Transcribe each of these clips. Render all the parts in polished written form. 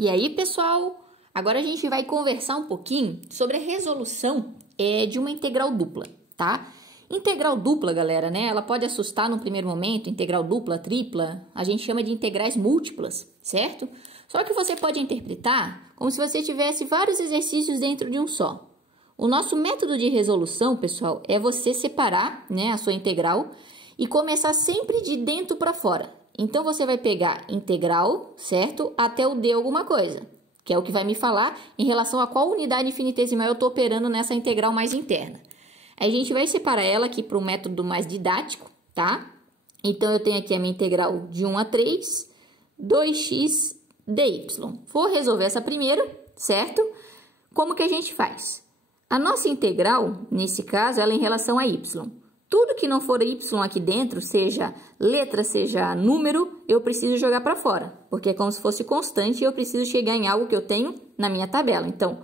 E aí, pessoal, agora a gente vai conversar um pouquinho sobre a resolução de uma integral dupla, tá? Integral dupla, galera, né? Ela pode assustar no primeiro momento, integral dupla, tripla, a gente chama de integrais múltiplas, certo? Só que você pode interpretar como se você tivesse vários exercícios dentro de um só. O nosso método de resolução, pessoal, é você separar, né, a sua integral e começar sempre de dentro para fora. Então, você vai pegar integral, certo? Até o d alguma coisa, que é o que vai me falar em relação a qual unidade infinitesimal eu estou operando nessa integral mais interna. Aí, a gente vai separar ela aqui para um método mais didático, tá? Então, eu tenho aqui a minha integral de 1 a 3, 2x dy. Vou resolver essa primeiro, certo? Como que a gente faz? A nossa integral, nesse caso, ela é em relação a y. Tudo que não for y aqui dentro, seja letra, seja número, eu preciso jogar para fora, porque é como se fosse constante e eu preciso chegar em algo que eu tenho na minha tabela. Então,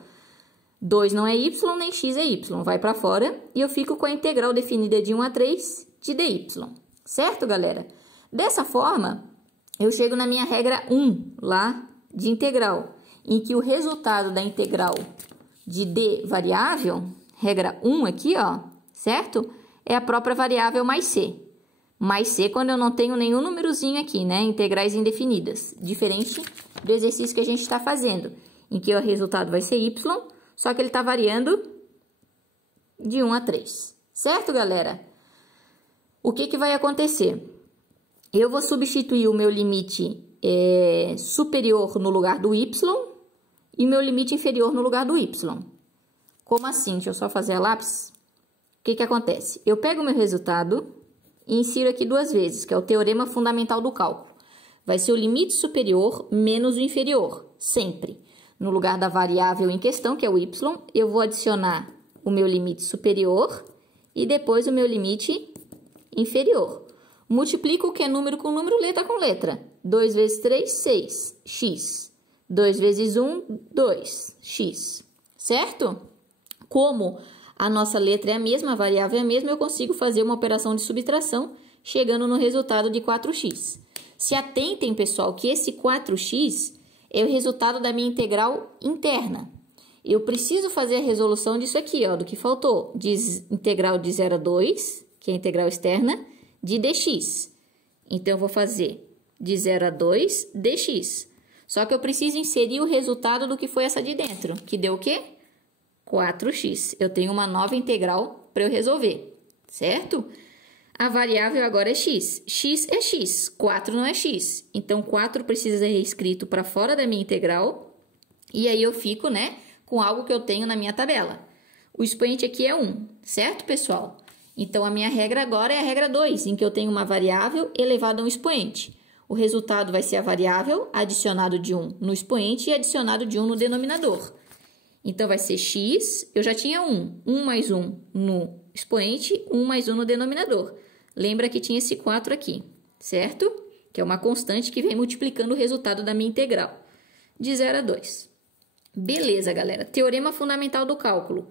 2 não é y, nem x é y, vai para fora e eu fico com a integral definida de 1 a 3 de dy. Certo, galera? Dessa forma, eu chego na minha regra 1 lá de integral, em que o resultado da integral de d variável, regra 1 aqui, ó, certo? É a própria variável mais c. Mais c quando eu não tenho nenhum númerozinho aqui, né? Integrais indefinidas. Diferente do exercício que a gente está fazendo, em que o resultado vai ser y, só que ele está variando de 1 a 3. Certo, galera? O que que vai acontecer? Eu vou substituir o meu limite superior no lugar do y e meu limite inferior no lugar do y. Como assim? Deixa eu só fazer a lápis. O que que acontece? Eu pego o meu resultado e insiro aqui duas vezes, que é o teorema fundamental do cálculo. Vai ser o limite superior menos o inferior, sempre. No lugar da variável em questão, que é o y, eu vou adicionar o meu limite superior e depois o meu limite inferior. Multiplico o que é número com número, letra com letra. 2 vezes 3, 6, x. 2 vezes 1, 2, x. Certo? Como a nossa letra é a mesma, a variável é a mesma, eu consigo fazer uma operação de subtração, chegando no resultado de 4x. Se atentem, pessoal, que esse 4x é o resultado da minha integral interna. Eu preciso fazer a resolução disso aqui, ó, do que faltou. Integral de 0 a 2, que é a integral externa, de dx. Então, eu vou fazer de 0 a 2 dx. Só que eu preciso inserir o resultado do que foi essa de dentro, que deu o quê? 4x. Eu tenho uma nova integral para eu resolver, certo? A variável agora é x. X é x, 4 não é x. Então, 4 precisa ser reescrito para fora da minha integral. E aí, eu fico, né, com algo que eu tenho na minha tabela. O expoente aqui é 1, certo, pessoal? Então, a minha regra agora é a regra 2, em que eu tenho uma variável elevada a um expoente. O resultado vai ser a variável adicionado de 1 no expoente e adicionado de 1 no denominador. Então, vai ser x, eu já tinha 1. 1 mais 1 no expoente, 1 mais 1 no denominador. Lembra que tinha esse 4 aqui, certo? Que é uma constante que vem multiplicando o resultado da minha integral. De 0 a 2. Beleza, galera. Teorema fundamental do cálculo.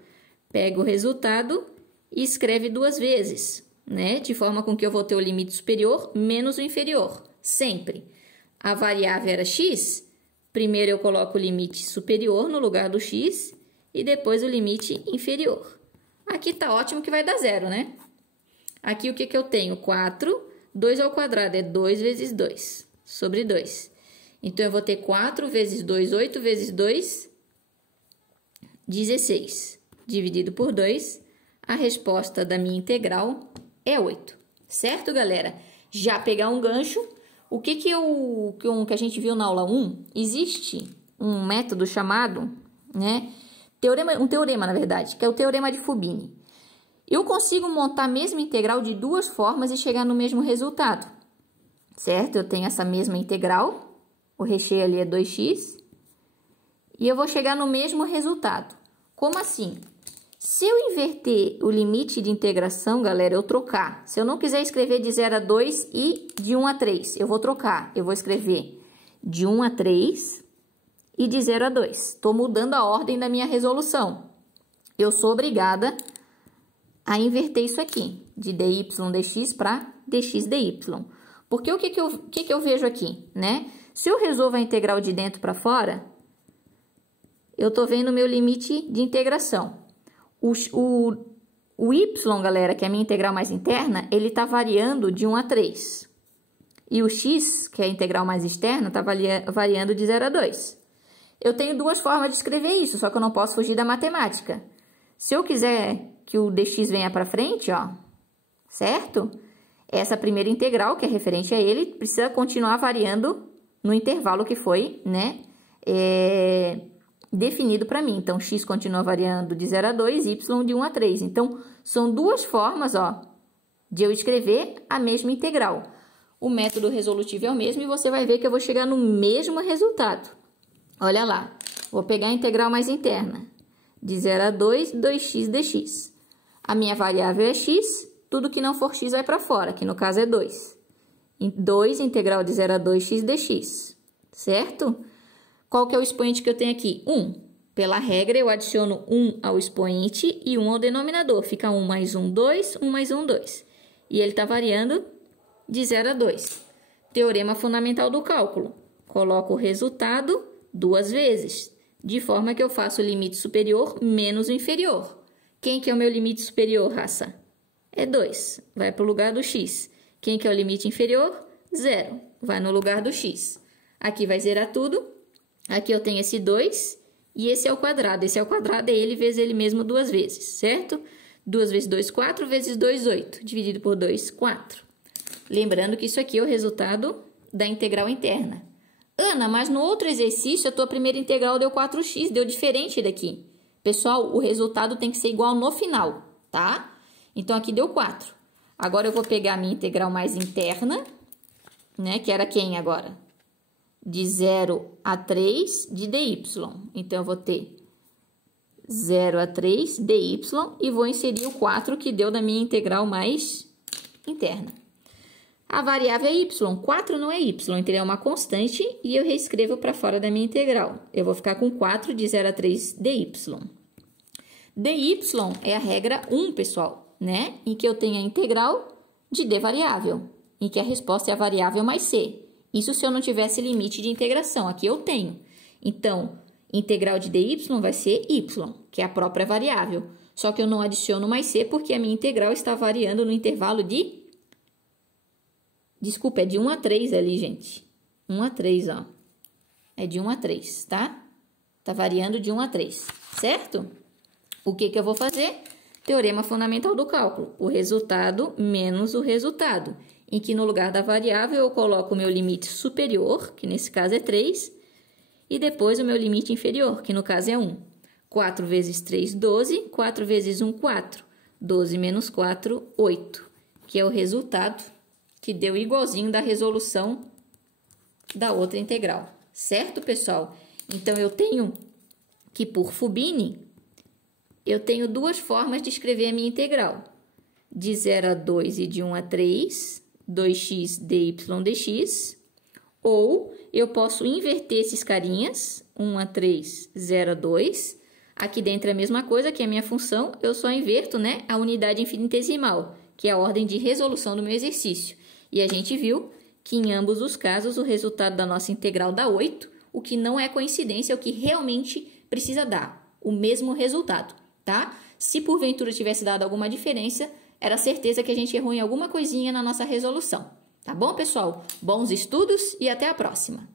Pega o resultado e escreve duas vezes, né? De forma com que eu vou ter o limite superior menos o inferior. Sempre. A variável era x. Primeiro eu coloco o limite superior no lugar do x e depois o limite inferior. Aqui tá ótimo que vai dar 0, né? Aqui o que que eu tenho? 4, 2 ao quadrado é 2 vezes 2, sobre 2. Então, eu vou ter 4 vezes 2, 8 vezes 2, 16. Dividido por 2, a resposta da minha integral é 8. Certo, galera? Já pegar um gancho... O que a gente viu na aula 1, existe um método chamado, né, um teorema, na verdade, que é o teorema de Fubini. Eu consigo montar a mesma integral de duas formas e chegar no mesmo resultado, certo? Eu tenho essa mesma integral, o recheio ali é 2x, e eu vou chegar no mesmo resultado. Como assim? Se eu inverter o limite de integração, galera, eu trocar. Se eu não quiser escrever de 0 a 2 e de 1 a 3, eu vou trocar. Eu vou escrever de 1 a 3 e de 0 a 2. Estou mudando a ordem da minha resolução. Eu sou obrigada a inverter isso aqui, de dy dx para dx dy. Porque o que eu vejo aqui, né? Se eu resolvo a integral de dentro para fora, eu tô vendo o meu limite de integração. O y, galera, que é a minha integral mais interna, ele tá variando de 1 a 3. E o x, que é a integral mais externa, tá variando de 0 a 2. Eu tenho duas formas de escrever isso, só que eu não posso fugir da matemática. Se eu quiser que o dx venha para frente, ó, certo? Essa primeira integral, que é referente a ele, precisa continuar variando no intervalo que foi, né, definido para mim. Então, x continua variando de 0 a 2, y de 1 a 3. Então, são duas formas, ó, de eu escrever a mesma integral. O método resolutivo é o mesmo e você vai ver que eu vou chegar no mesmo resultado. Olha lá, vou pegar a integral mais interna, de 0 a 2, 2x dx. A minha variável é x, tudo que não for x vai para fora, que no caso é 2. 2 integral de 0 a 2x dx, certo? Qual que é o expoente que eu tenho aqui? 1. Pela regra, eu adiciono 1 ao expoente e 1 ao denominador. Fica 1 mais 1, 2, 1 mais 1, 2. E ele está variando de 0 a 2. Teorema fundamental do cálculo. Coloco o resultado duas vezes, de forma que eu faço o limite superior menos o inferior. Quem que é o meu limite superior, raça? É 2. Vai para o lugar do x. Quem que é o limite inferior? 0. Vai no lugar do x. Aqui vai zerar tudo. Aqui eu tenho esse 2 e esse é o quadrado. Esse é o quadrado, é ele vezes ele mesmo duas vezes, certo? 2 vezes 2, 4, vezes 2, 8. Dividido por 2, 4. Lembrando que isso aqui é o resultado da integral interna. Ana, mas no outro exercício a tua primeira integral deu 4x, deu diferente daqui. Pessoal, o resultado tem que ser igual no final, tá? Então, aqui deu 4. Agora, eu vou pegar a minha integral mais interna, né? Que era quem agora? De 0 a 3 de dy. Então, eu vou ter 0 a 3 dy e vou inserir o 4 que deu da minha integral mais interna. A variável é y, 4 não é y, então é uma constante e eu reescrevo para fora da minha integral. Eu vou ficar com 4 de 0 a 3 dy. dy é a regra 1, pessoal, né? Em que eu tenho a integral de d variável, em que a resposta é a variável mais c. Isso se eu não tivesse limite de integração, aqui eu tenho. Então, integral de dy vai ser y, que é a própria variável. Só que eu não adiciono mais c porque a minha integral está variando no intervalo de... Desculpa, é de 1 a 3 ali, gente. 1 a 3, ó. É de 1 a 3, tá? Tá variando de 1 a 3, certo? O que que eu vou fazer? Teorema fundamental do cálculo. O resultado menos o resultado. Em que no lugar da variável eu coloco o meu limite superior, que nesse caso é 3, e depois o meu limite inferior, que no caso é 1. 4 vezes 3, 12. 4 vezes 1, 4. 12 menos 4, 8. Que é o resultado que deu igualzinho da resolução da outra integral. Certo, pessoal? Então, eu tenho que, por Fubini, eu tenho duas formas de escrever a minha integral. De 0 a 2 e de 1 a 3, 2x dy dx. Ou eu posso inverter esses carinhas, 1 a 3, 0 a 2. Aqui dentro é a mesma coisa, que é a minha função, eu só inverto, né, a unidade infinitesimal, que é a ordem de resolução do meu exercício. E a gente viu que em ambos os casos o resultado da nossa integral dá 8, o que não é coincidência, é o que realmente precisa dar, o mesmo resultado, tá? Se porventura tivesse dado alguma diferença, era certeza que a gente errou em alguma coisinha na nossa resolução. Tá bom, pessoal? Bons estudos e até a próxima!